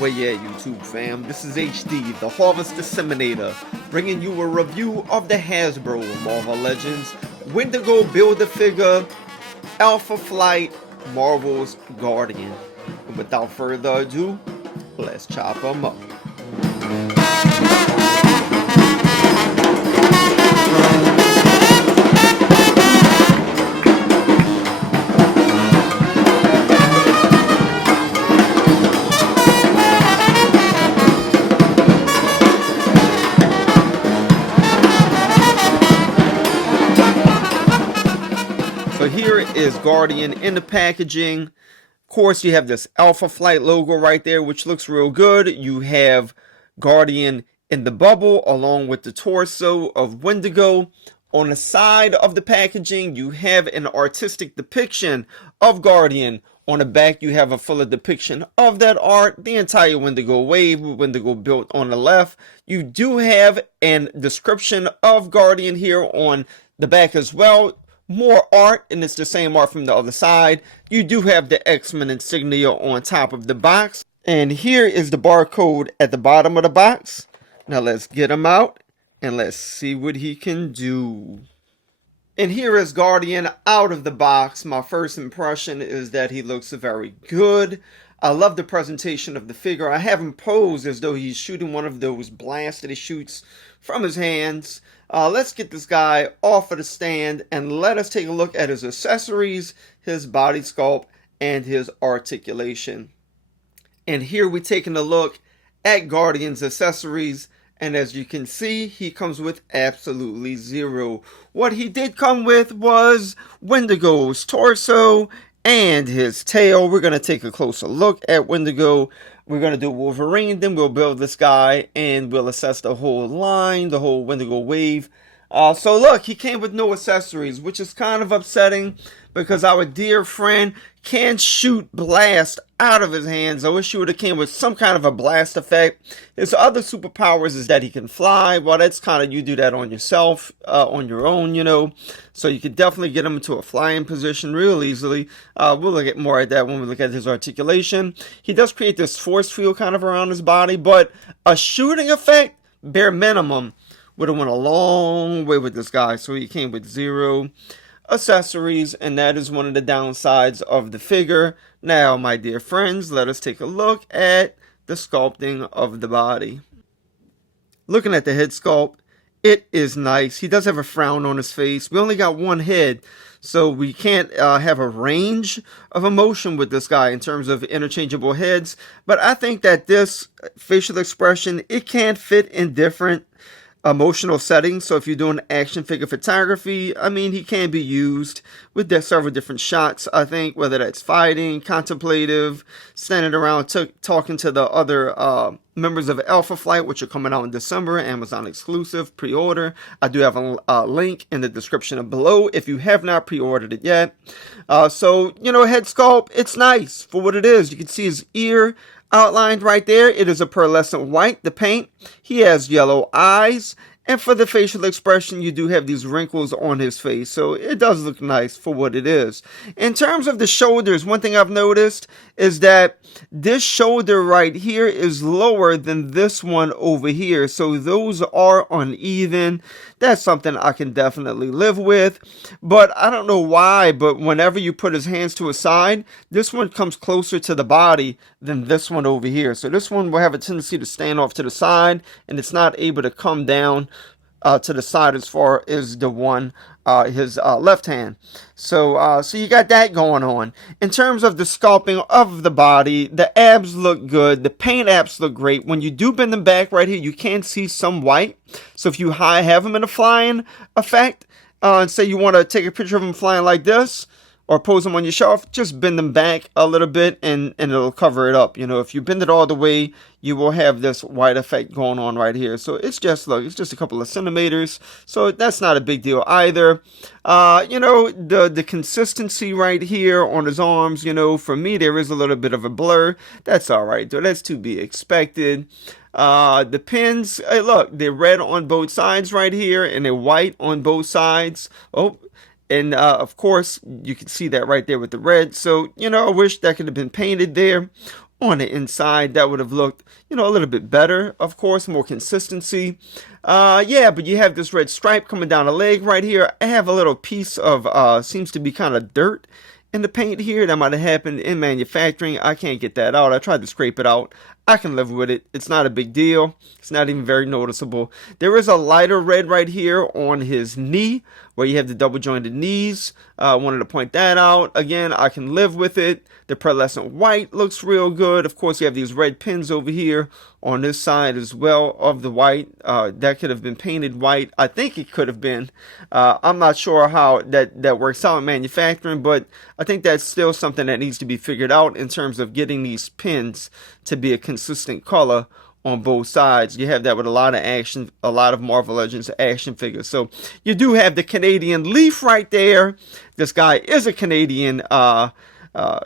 Well, yeah, YouTube fam, this is HD, the Harvest Disseminator, bringing you a review of the Hasbro Marvel Legends Wendigo Build-A-Figure Alpha Flight Marvel's Guardian. And without further ado, let's chop them up. So here is Guardian in the packaging. Of course, you have this Alpha Flight logo right there, which looks real good. You have Guardian in the bubble along with the torso of Wendigo. On the side of the packaging, you have an artistic depiction of Guardian. On the back, you have a fuller depiction of that art, the entire Wendigo wave with Wendigo built on the left. You do have a description of Guardian here on the back as well. More art, and it's the same art from the other side. You do have the X-Men insignia on top of the box. And here is the barcode at the bottom of the box. Now let's get him out and let's see what he can do. And here is Guardian out of the box. My first impression is that he looks very good. I love the presentation of the figure. I have him posed as though he's shooting one of those blasts that he shoots from his hands. Let's get this guy off of the stand and let us take a look at his accessories, his body sculpt, and his articulation. And here we're taking a look at Guardian's accessories. And as you can see, he comes with absolutely zero. What he did come with was Wendigo's torso and his tail. We're going to take a closer look at Wendigo. We're going to do Wolverine, then we'll build this guy, and we'll assess the whole line, the whole Wendigo wave. So look, he came with no accessories, which is kind of upsetting because our dear friend can shoot blast out of his hands. I wish he would have came with some kind of a blast effect. His other superpowers is that he can fly. Well, that's kind of, you do that on yourself, on your own, you know. So you could definitely get him into a flying position real easily. We'll look at more at that when we look at his articulation. He does create this force field kind of around his body, but a shooting effect, bare minimum, would have went a long way with this guy. So he came with zero accessories, and that is one of the downsides of the figure. Now, my dear friends, let us take a look at the sculpting of the body. Looking at the head sculpt, it is nice. He does have a frown on his face. We only got one head, so we can't have a range of emotion with this guy in terms of interchangeable heads. But I think that this facial expression, it can fit in different emotional settings. So if you're doing action figure photography, I mean, he can be used with several different shots, I think, whether that's fighting, contemplative, standing around talking to the other members of Alpha Flight, which are coming out in December, Amazon exclusive, pre-order. I do have a link in the description below if you have not pre-ordered it yet. So, you know, head sculpt, it's nice for what it is. You can see his ear outlined right there. It is a pearlescent white, the paint. He has yellow eyes. And for the facial expression, you do have these wrinkles on his face. So it does look nice for what it is. In terms of the shoulders, one thing I've noticed is that this shoulder right here is lower than this one over here. So those are uneven. That's something I can definitely live with. But I don't know why, but whenever you put his hands to his side, this one comes closer to the body than this one over here. So this one will have a tendency to stand off to the side, and it's not able to come down to the side as far as the one his left hand. So you got that going on. In terms of the sculpting of the body, the abs look good. The paint abs look great. When you do bend them back right here, you can see some white. So if you have them in a flying effect, and say you want to take a picture of them flying like this, or pose them on your shelf, just bend them back a little bit and it'll cover it up. You know, if you bend it all the way, you will have this white effect going on right here. So it's just, look, it's just a couple of centimeters. So that's not a big deal either. You know, the consistency right here on his arms, you know, for me, there is a little bit of a blur. That's all right, though. That's to be expected. The pins, look, they're red on both sides right here and they're white on both sides. Oh, and of course, you can see that right there with the red. So, you know, I wish that could have been painted there. on the inside, that would have looked, you know, a little bit better, of course, more consistency. Yeah, but you have this red stripe coming down the leg right here. I have a little piece of, seems to be kind of dirt in the paint here. That might have happened in manufacturing. I can't get that out. I tried to scrape it out. I can live with it. It's not a big deal. It's not even very noticeable. There is a lighter red right here on his knee, where you have the double jointed knees. I wanted to point that out. Again, I can live with it. The pearlescent white looks real good. Of course, you have these red pins over here on this side as well of the white. That could have been painted white. I think it could have been. I'm not sure how that works out in manufacturing, but I think that's still something that needs to be figured out in terms of getting these pins to be a consistent color on both sides. You have that with a lot of action, a lot of Marvel Legends action figures. So you do have the Canadian leaf right there. This guy is a Canadian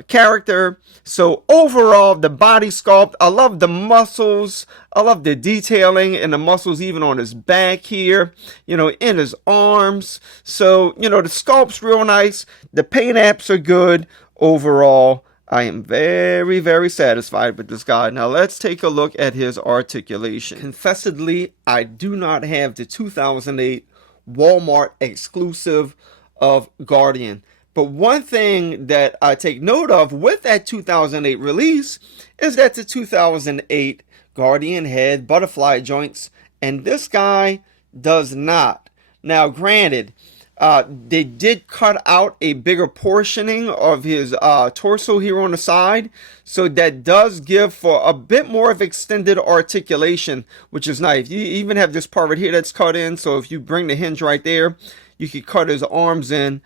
character. So overall, the body sculpt, I love the muscles. I love the detailing and the muscles even on his back here, you know, in his arms. So, you know, the sculpt's real nice. The paint apps are good. Overall, I am very, very satisfied with this guy. Now let's take a look at his articulation. Confessedly, I do not have the 2008 Walmart exclusive of Guardian. But one thing that I take note of with that 2008 release is that the 2008 Guardian had butterfly joints, and this guy does not. Now, granted, they did cut out a bigger portioning of his torso here on the side, so that does give for a bit more of extended articulation, which is nice. You even have this part right here that's cut in, so if you bring the hinge right there, you can cut his arms in,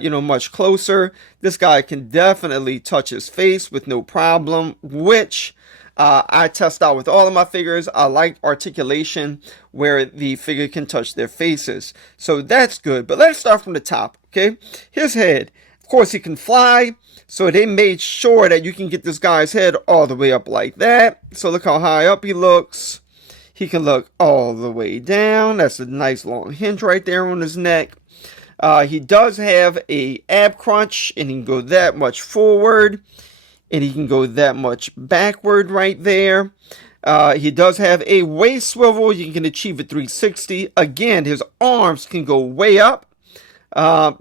you know, much closer. This guy can definitely touch his face with no problem, which I test out with all of my figures. I like articulation where the figure can touch their faces. So that's good. But let's start from the top, okay? His head. Of course, he can fly. So they made sure that you can get this guy's head all the way up like that. So look how high up he looks. He can look all the way down. That's a nice long hinge right there on his neck. He does have a ab crunch, and he can go that much forward, and he can go that much backward right there. He does have a waist swivel. You can achieve a 360. Again, his arms can go way up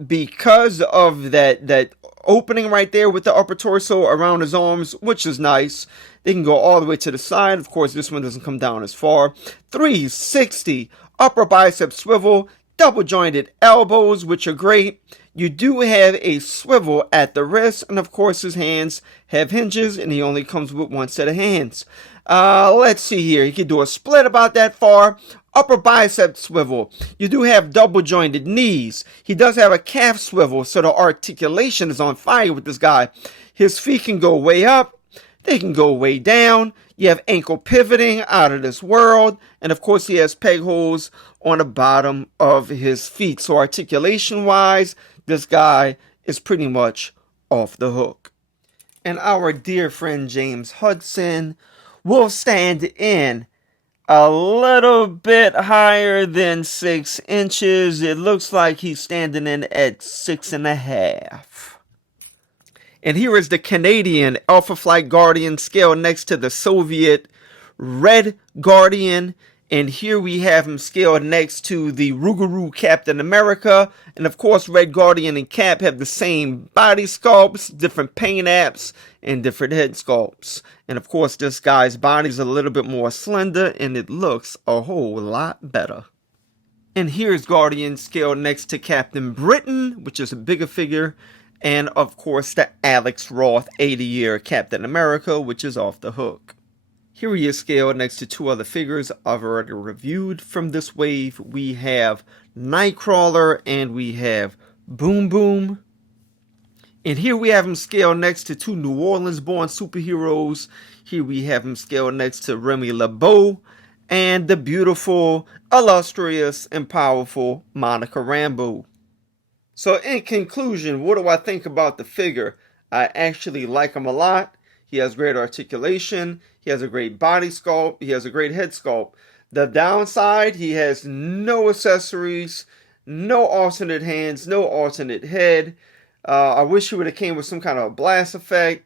because of that opening right there with the upper torso around his arms, which is nice. They can go all the way to the side. Of course, this one doesn't come down as far. 360, upper bicep swivel, double jointed elbows, which are great. You do have a swivel at the wrist, and of course his hands have hinges, and he only comes with one set of hands. Let's see here. He can do a split about that far. Upper bicep swivel. You do have double jointed knees. He does have a calf swivel, so the articulation is on fire with this guy. His feet can go way up. They can go way down. You have ankle pivoting out of this world. And of course, he has peg holes on the bottom of his feet. So articulation-wise, this guy is pretty much off the hook. And our dear friend James Hudson will stand in a little bit higher than 6 inches. It looks like he's standing in at 6.5. And here is the Canadian Alpha Flight Guardian scale next to the Soviet Red Guardian. And here we have him scaled next to the Rougarou Captain America. And of course, Red Guardian and Cap have the same body sculpts, different paint apps, and different head sculpts. And of course, this guy's body's a little bit more slender, and it looks a whole lot better. And here's Guardian scaled next to Captain Britain, which is a bigger figure. And of course, the Alex Roth 80-year Captain America, which is off the hook. Here he is scaled next to 2 other figures I've already reviewed from this wave. We have Nightcrawler and we have Boom Boom. And here we have him scaled next to 2 New Orleans-born superheroes. Here we have him scaled next to Remy LeBeau and the beautiful, illustrious, and powerful Monica Rambeau. So in conclusion, what do I think about the figure? I actually like him a lot. He has great articulation. He has a great body sculpt. He has a great head sculpt. The downside, he has no accessories, no alternate hands, no alternate head. I wish he would have came with some kind of blast effect.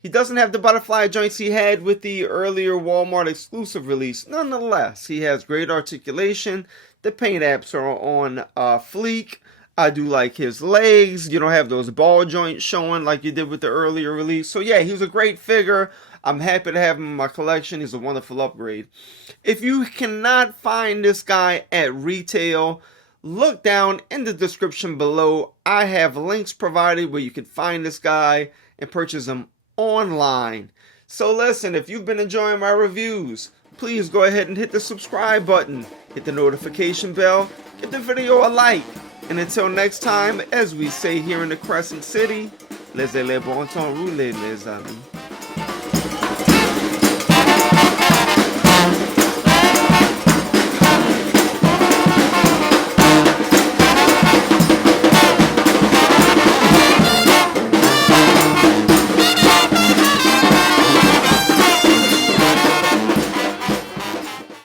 He doesn't have the butterfly joints he had with the earlier Walmart exclusive release. Nonetheless, he has great articulation. The paint apps are on fleek. I do like his legs. You don't have those ball joints showing like you did with the earlier release. So yeah, he was a great figure. I'm happy to have him in my collection. He's a wonderful upgrade. If you cannot find this guy at retail, look down in the description below. I have links provided where you can find this guy and purchase him online. So listen, if you've been enjoying my reviews, please go ahead and hit the subscribe button, hit the notification bell, give the video a like, and until next time, as we say here in the Crescent City, laissez les bon temps rouler, les amis.